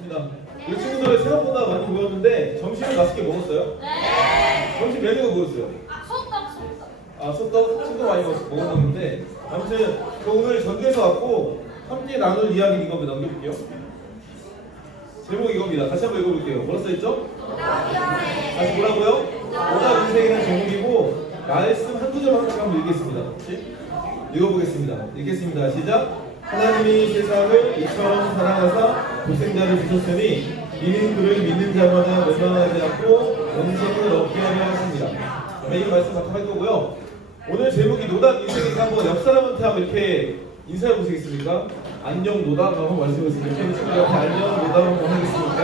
좋습니다. 우리 친구들 생각보다 많이 모였는데 점심을 맛있게 먹었어요? 네. 점심 메뉴가 뭐였어요? 소떡. 소떡? 친구 많이 먹었는데 아무튼 저 오늘 전주에서 왔고 함께 나눌 이야기 이거 넘겨볼게요. 제목 이겁니다. 다시 한번 읽어볼게요. 뭐라 써있죠? 다시 뭐라고요? 오답 인생이라는 제목이고 말씀 한 구절만 한번 읽겠습니다. 같이 읽어보겠습니다. 읽겠습니다. 시작! 하나님이 세상을 이처럼 사랑하사 독생자를 주셨으니 이는 그를 믿는 자마다 멸망하지 않고 영생을 얻게 하려 하십니다. 이 말씀 같이 할 거고요. 오늘 제목이 노답 인생이니까 한번 옆 사람한테 한번 이렇게 인사해 보시겠습니까? 안녕 노답 한번 말씀해 보세요. 이렇게 친구들한테 안녕 노답 한번 하겠습니까?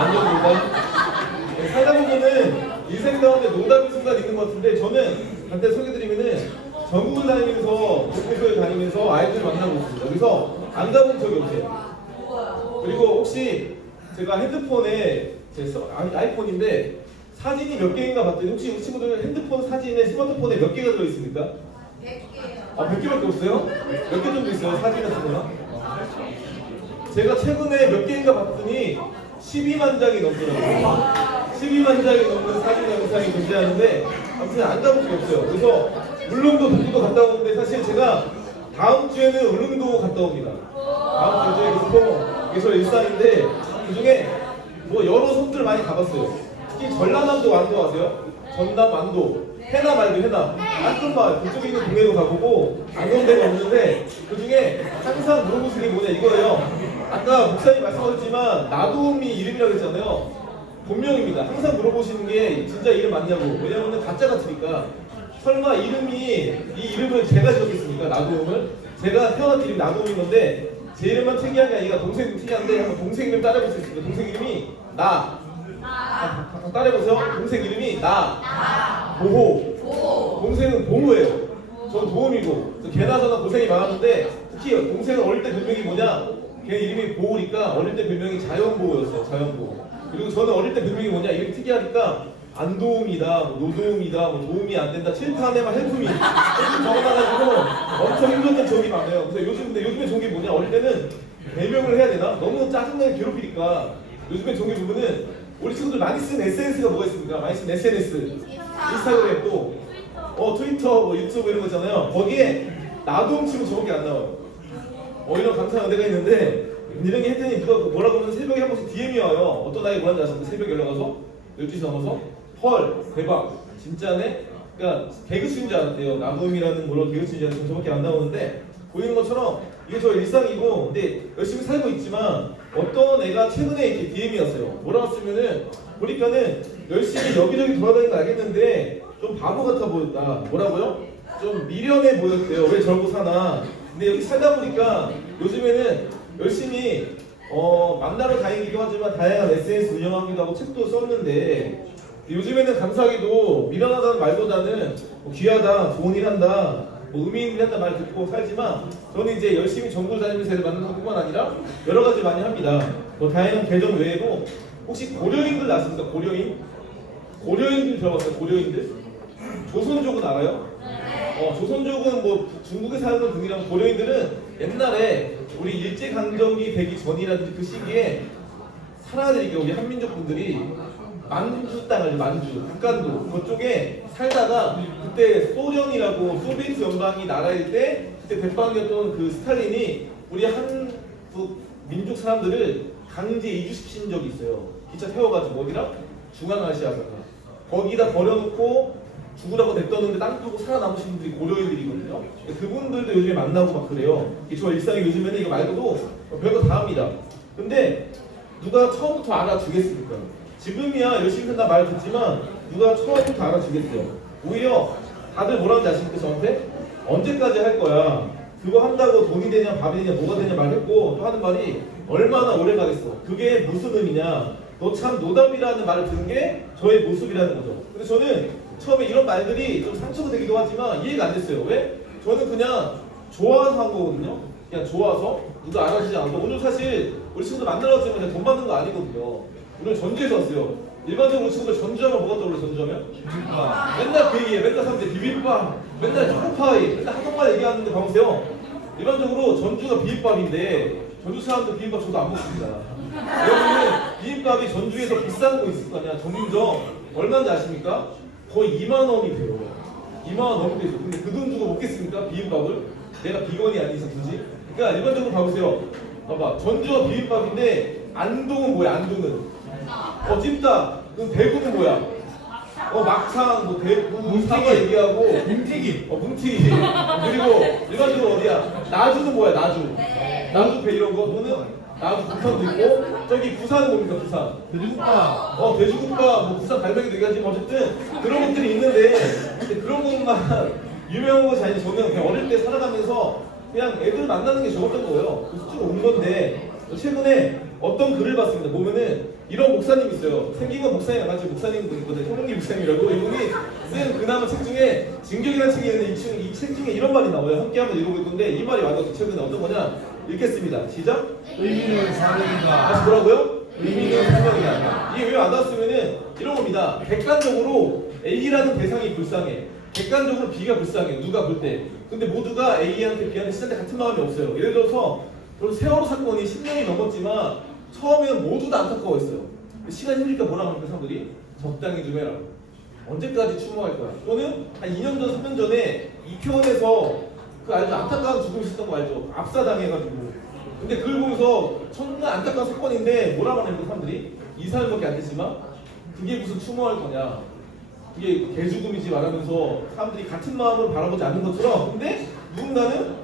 안녕 노답. 살다 보면은 인생 가운데 노답의 순간 있는 것 같은데 저는 한테 소개드리면은 전국을 다니면서 곳곳을 다니면서 아이들을 만나고 있습니다. 그래서 안 가본 적이 없어요. 그리고 혹시 제가 핸드폰에 제 아이폰인데 사진이 몇 개인가 봤더니 혹시 우리 친구들 핸드폰 사진에 스마트폰에 몇 개가 들어있습니까? 100개요. 100개밖에 없어요? 몇 개 정도 있어요? 사진 같은 거나? 제가 최근에 몇 개인가 봤더니 12만 장이 넘더라고요. 12만 장이 넘는 사진 영상이 존재하는데 아무튼 안 가본 적이 없어요. 그래서 울릉도 독도도 갔다 오는데 사실 제가 다음 주에는 울릉도 갔다 옵니다. 다음 주에 교통 이게 저의 일상인데 그중에 뭐 여러 섬들 많이 가봤어요. 특히 전라남도 완도 아세요? 전남 완도 해남 말고 해남 안동마을 그쪽에 있는 동네도 가보고 안 가본 데가 없는데 그중에 항상 물어보시는 게 뭐냐 이거예요. 아까 목사님 말씀하셨지만 나도미 이름이라고 했잖아요. 본명입니다. 항상 물어보시는 게 진짜 이름 맞냐고. 왜냐면 가짜 같으니까. 설마 이 이름을 제가 지었겠습니까? 나도움을? 제가 태어난 이름이 나도움인 건데 제 이름만 특이한 게 아니라 동생 이름 특이한데 한번 동생 이름 따라해볼 수 있습니다. 동생 이름이 따라해보세요. 동생 이름이 보호. 동생은 보호예요. 전 도움이고 걔나 저나 고생이 많았는데 특히 동생은 어릴 때 별명이 뭐냐? 걔 이름이 보호니까 어릴 때 별명이 자연보호였어요. 자연보호. 그리고 저는 어릴 때 별명이 뭐냐? 이름이 특이하니까 안도움이다, 노도움이다, 도움이 안 된다, 칠판에만 helpme 적어놔가지고 엄청 힘들었던 적이 많아요. 그래서 요즘에 좋은 게 뭐냐? 어릴 때는 배명을 해야 되나? 너무 짜증나게 괴롭히니까 요즘에 좋은 게 보면은 우리 친구들 많이 쓰는 SNS가 뭐가 있습니까? 많이 쓰는 SNS, 인스타그램 또 트위터, 뭐 유튜브 이런 거 있잖아요. 거기에 나도움 치고 저밖에 안 나와요. 이런 감사한 은혜가 있는데 이런 게 했더니 누가 뭐라고 하면 새벽에 한 번씩 DM이 와요. 어떤 아이 뭐라는지 아십니까? 새벽에 연락 와서 12시 넘어서 헐 대박 진짜네? 그러니까 개그 치는 줄 알았대요. 나도움이라는 걸로 개그 치는 줄 알았는데 저밖에 안 나오는데 보이는 것처럼 이게 저 일상이고 근데 열심히 살고 있지만 어떤 애가 최근에 이렇게 DM이 왔어요. 뭐라고 쓰면은 보니까는 열심히 여기저기 돌아다니는 거 알겠는데 좀 바보 같아 보였다. 뭐라고요? 좀 미련해 보였대요. 왜 저러고 사나. 근데 여기 살다 보니까 요즘에는 열심히 만나러 다니기도 하지만 다양한 SNS 운영하기도 하고 책도 썼는데 요즘에는 감사하게도 미련하다는 말보다는 귀하다, 좋은 일 한다, 의미 있는 일 한다 말 듣고 살지만 저는 이제 열심히 전국을 다니면서 애들 만나는 것뿐만 아니라 여러 가지 많이 합니다. 다양한 계정 외에도 혹시 고려인들 아십니까? 고려인들 들어봤어요? 고려인들? 조선족은 알아요? 조선족은 뭐 중국에 사는 분이랑 고려인들은 옛날에 우리 일제강점기 되기 전이라든지 그 시기에 살아들이게 우리 한민족 분들이 만주 땅을 만주 북한도 그쪽에 살다가 그때 소련이라고 소비에트 연방이 나라일 때 그때 백방이었던 그 스탈린이 우리 한국 민족 사람들을 강제 이주시킨 적이 있어요. 기차 태워가지고 어디랑 중앙아시아가 거기다 버려놓고 죽으라고 냅뒀는데 땅 파고 살아남으신 분들이 고려인들이거든요. 그분들도 요즘에 만나고 막 그래요. 저 일상이 요즘에는 이거 말고도 별거 다 합니다. 근데 누가 처음부터 알아주겠습니까? 지금이야 열심히 산다 말 듣지만 누가 처음부터 알아주겠어요? 오히려 다들 뭐라는지 아십니까? 저한테? 언제까지 할 거야? 그거 한다고 돈이 되냐 밥이 되냐 뭐가 되냐 말했고 또 하는 말이 얼마나 오래 가겠어? 그게 무슨 의미냐? 너 참 노답이라는 말을 듣는 게 저의 모습이라는 거죠. 그래서 저는 처음에 이런 말들이 좀 상처가 되기도 하지만 이해가 안 됐어요. 왜? 저는 그냥 좋아서 한 거거든요. 그냥 좋아서 누가 알아주지 않고 오늘 사실 우리 친구들 만나러 왔지만 그냥 돈 받는 거 아니거든요. 오늘 전주에서 왔어요. 일반적으로 우리 친구들 전주하면 뭐가 떠올려? 전주하면? 비빔밥. 맨날 그 얘기해. 맨날 사람들 비빔밥, 맨날 초코파이, 맨날 한국말 얘기하는데 봐보세요. 일반적으로 전주가 비빔밥인데 전주 사람들 비빔밥 저도 안 먹습니다. 여러분은 비빔밥이 전주에서 비싼 거 있을 거 아니야. 전문점 얼마인지 아십니까? 거의 2만 원이 돼요. 2만 원 넘게 되죠. 근데 그 돈 주고 먹겠습니까? 비빔밥을? 내가 비건이 아니서 굳이? 그러니까 일반적으로 봐보세요. 봐봐. 전주가 비빔밥인데 안동은 뭐야? 안동은 찜닭. 그럼 대구는 뭐야? 막창, 뭐 대구, 사과 얘기하고 뭉튀기. 뭉튀기. 그리고 일반적으로 어디야? 나주는 뭐야? 나주. 나주 배 이런 거. 너는 나주 부산도 있고 저기 부산은 뭡니까? 부산. 돼지국밥. 돼지국밥, 뭐 부산 갈매기도 얘기하지만 어쨌든 그런 것들이 있는데 근데 그런 것만 유명한 것이 아니고 저는 그냥 어릴 때 살아가면서 그냥 애들 만나는 게 좋았던 거예요. 그래서 쭉 온 건데 최근에 어떤 글을 봤습니다. 보면은 이런 목사님 있어요. 생긴 건 목사님 안 같이 목사님 분 있거든요. 홍문기 목사님이라고. 이분이 쓴 그나마 책 중에 진격이라는 책이 있는데 이 책 중에 이런 말이 나와요. 함께 한번 읽어볼 건데 이 말이 와서 최근에 어떤 거냐 읽겠습니다. 시작. 의미는 사명이다. 다시 뭐라고요? 의미는 사명이다. 이게 왜 와닿았으면은 이런 겁니다. 객관적으로 A라는 대상이 불쌍해. 객관적으로 B가 불쌍해. 누가 볼 때. 근데 모두가 A한테 B한테 C한테 같은 마음이 없어요. 예를 들어서 세월호 사건이 10년이 넘었지만 처음에는 모두 다 안타까워했어요. 시간이 흐르니까 뭐라고 합니까 사람들이? 적당히 좀 해라. 언제까지 추모할 거야? 또는 한 2년 전, 3년 전에 이태원에서 그 알죠? 안타까운 죽음이 있었던 거 알죠? 압사당해가지고. 근데 그걸 보면서 정말 안타까운 사건인데 뭐라고 하냐면 사람들이 2~3일밖에 안 됐지만 그게 무슨 추모할 거냐? 그게 개죽음이지 말하면서 사람들이 같은 마음을 바라보지 않는 것처럼 근데 누군가는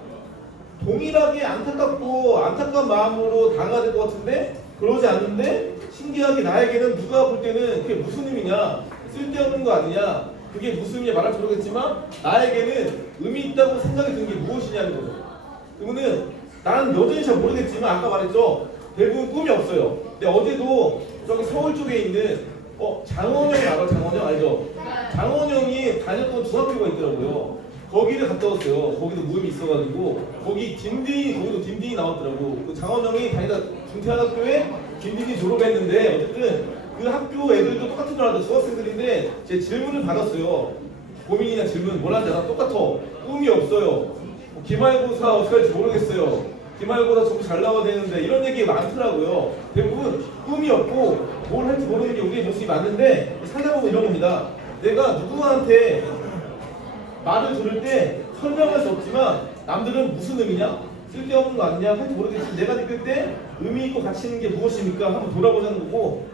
동일하게 안타깝고 안타까운 마음으로 다가야 될 것 같은데 그러지 않는데 신기하게 나에게는 누가 볼 때는 그게 무슨 의미냐 쓸데없는 거 아니냐 그게 무슨 의미냐 말할지 모르겠지만 나에게는 의미 있다고 생각이 드는 게 무엇이냐는 거죠. 그러면은 나는 여전히 잘 모르겠지만 아까 말했죠 대부분 꿈이 없어요. 근데 어제도 저기 서울 쪽에 있는 장원영 알아? 장원영 알죠? 장원영이 다녔던 중학교가 있더라고요. 거기를 갔다 왔어요. 거기도 모임이 있어가지고 거기 거기도 딘딘이 나왔더라고. 그 장원영이 다니다 중퇴한학교에 딘딘이 졸업했는데 어쨌든 그 학교 애들도 똑같은 줄 알았다. 중학생들인데 제 질문을 받았어요. 고민이나 질문 뭐라는지 알아? 똑같아. 꿈이 없어요. 기말고사 어떻게 할지 모르겠어요. 기말고사 점수 잘 나와야 되는데 이런 얘기 많더라고요. 대부분 꿈이 없고 뭘 할지 모르는 게 우리의 모습이 맞는데 살다보면 이런 겁니다. 내가 누구한테 말을 들을 때 설명할 수 없지만 남들은 무슨 의미냐? 쓸데없는 거 아니냐? 할지 모르겠지만 내가 느낄 때 의미 있고 가치 있는 게 무엇입니까? 한번 돌아보자는 거고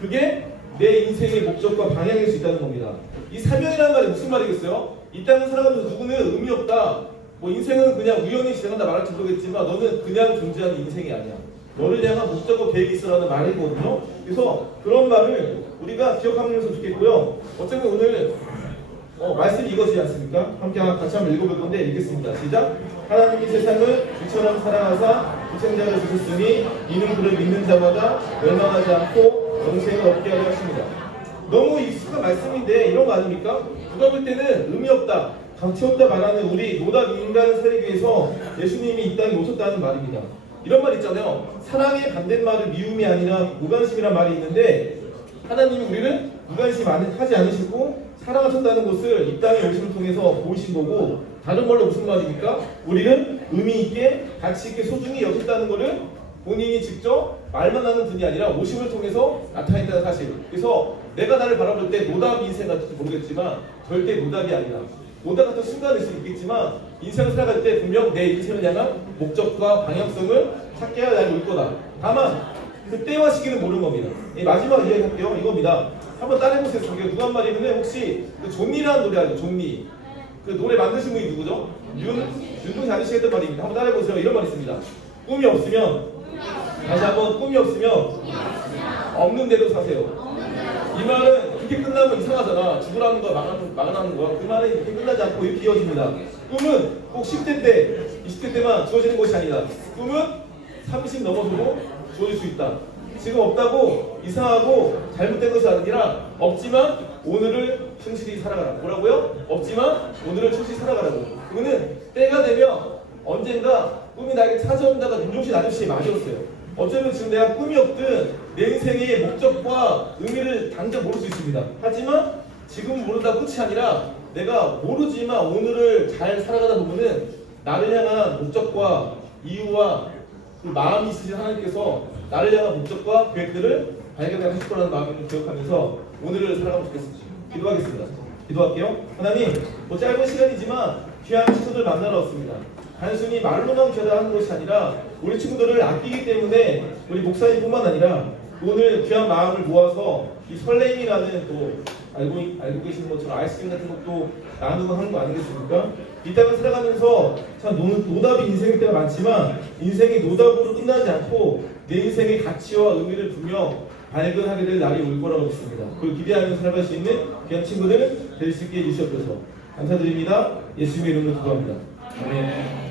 그게 내 인생의 목적과 방향일 수 있다는 겁니다. 이 사명이라는 말이 무슨 말이겠어요? 이 땅을 살아가면서 누구는 의미 없다. 뭐 인생은 그냥 우연히 진행한다 말할지 모르겠지만 너는 그냥 존재하는 인생이 아니야. 너를 향한 목적과 계획이 있어라는 말이거든요. 그래서 그런 말을 우리가 기억하면서 좋겠고요. 어쩌면 오늘 말씀이 이거지 않습니까? 함께 같이 한번 읽어볼 건데 읽겠습니다. 시작! 하나님이 세상을 이처럼 사랑하사 독생자를 주셨으니 이는 그를 믿는 자마다 멸망하지 않고 영생을 얻게 하려 하십니다. 너무 익숙한 말씀인데 이런 거 아닙니까? 누가 볼 때는 의미 없다, 가치 없다 말하는 우리 노답 인간을 살리기 위해서 예수님이 이 땅에 오셨다는 말입니다. 이런 말 있잖아요. 사랑의 반대말은 미움이 아니라 무관심이란 말이 있는데 하나님이 우리를 무관심하지 않으시고 사랑하신다는 것을 이 땅에 오심을 통해서 보이신 거고 다른 말로 무슨 말입니까? 우리는 의미 있게 가치 있게 소중히 여겼다는 것을 본인이 직접 말만 하는 분이 아니라 오심을 통해서 나타낸다는 사실. 그래서 내가 나를 바라볼 때 노답 인생 같을지 모르겠지만 절대 노답이 아니라 노답 같은 순간일 수 있겠지만 인생을 살아갈 때 분명 내 인생을 향한 목적과 방향성을 찾게 하여 올 거다. 다만 그때와 시기는 모르는 겁니다. 마지막 이야기 할게요. 이겁니다. 한번 따라해보세요. 저기 누가 한 말이면 혹시 그 존니라는 노래 알죠? 존니. 그 노래 만드신 분이 누구죠? 윤동희 아저씨가 했던 말입니다. 한번 따라해보세요. 이런 말 있습니다. 꿈이 없으면 다시 한번 꿈이 없으면 없는 대로 사세요. 이 말은 이렇게 끝나면 이상하잖아. 죽으라는 거야, 막아나는 거야. 그 말은 이렇게 끝나지 않고 이렇게 이어집니다. 꿈은 꼭 10대 때, 20대 때만 주어지는 것이 아니다. 꿈은 30 넘어서도 주어질 수 있다. 지금 없다고 이상하고 잘못된 것이 아니라 없지만 오늘을 충실히 살아가라. 뭐라고요? 없지만 오늘을 충실히 살아가라고. 그거는 때가 되면 언젠가 꿈이 나에게 찾아온다가 윤종신 아저씨의 말이었어요. 어쩌면 지금 내가 꿈이 없든 내 인생의 목적과 의미를 당장 모를 수 있습니다. 하지만 지금 모르다 끝이 아니라 내가 모르지만 오늘을 잘 살아가다 보면은 나를 향한 목적과 이유와 그 마음이 있으신 하나님께서 나를 향한 목적과 계획들을 발견하고 싶어라는 마음을 기억하면서 오늘을 살아가면 좋겠습니다. 기도하겠습니다. 기도할게요. 하나님, 뭐 짧은 시간이지만 귀한 친구들 만나러 왔습니다. 단순히 말로만 귀하다 하는 것이 아니라 우리 친구들을 아끼기 때문에 우리 목사님뿐만 아니라 오늘 귀한 마음을 모아서 이 설레임이라는 또 알고 계시는 것처럼 아이스크림 같은 것도 나누고 하는 거 아니겠습니까? 이 땅을 살아가면서 참 노답이 인생일 때가 많지만 인생이 노답으로 끝나지 않고 내 인생의 가치와 의미를 분명 발견하게 될 날이 올 거라고 믿습니다. 그걸 기대하면서 살아갈 수 있는 귀한 친구들 될 수 있게 해주시옵소서. 감사드립니다. 예수님의 이름으로 기도합니다. 아멘.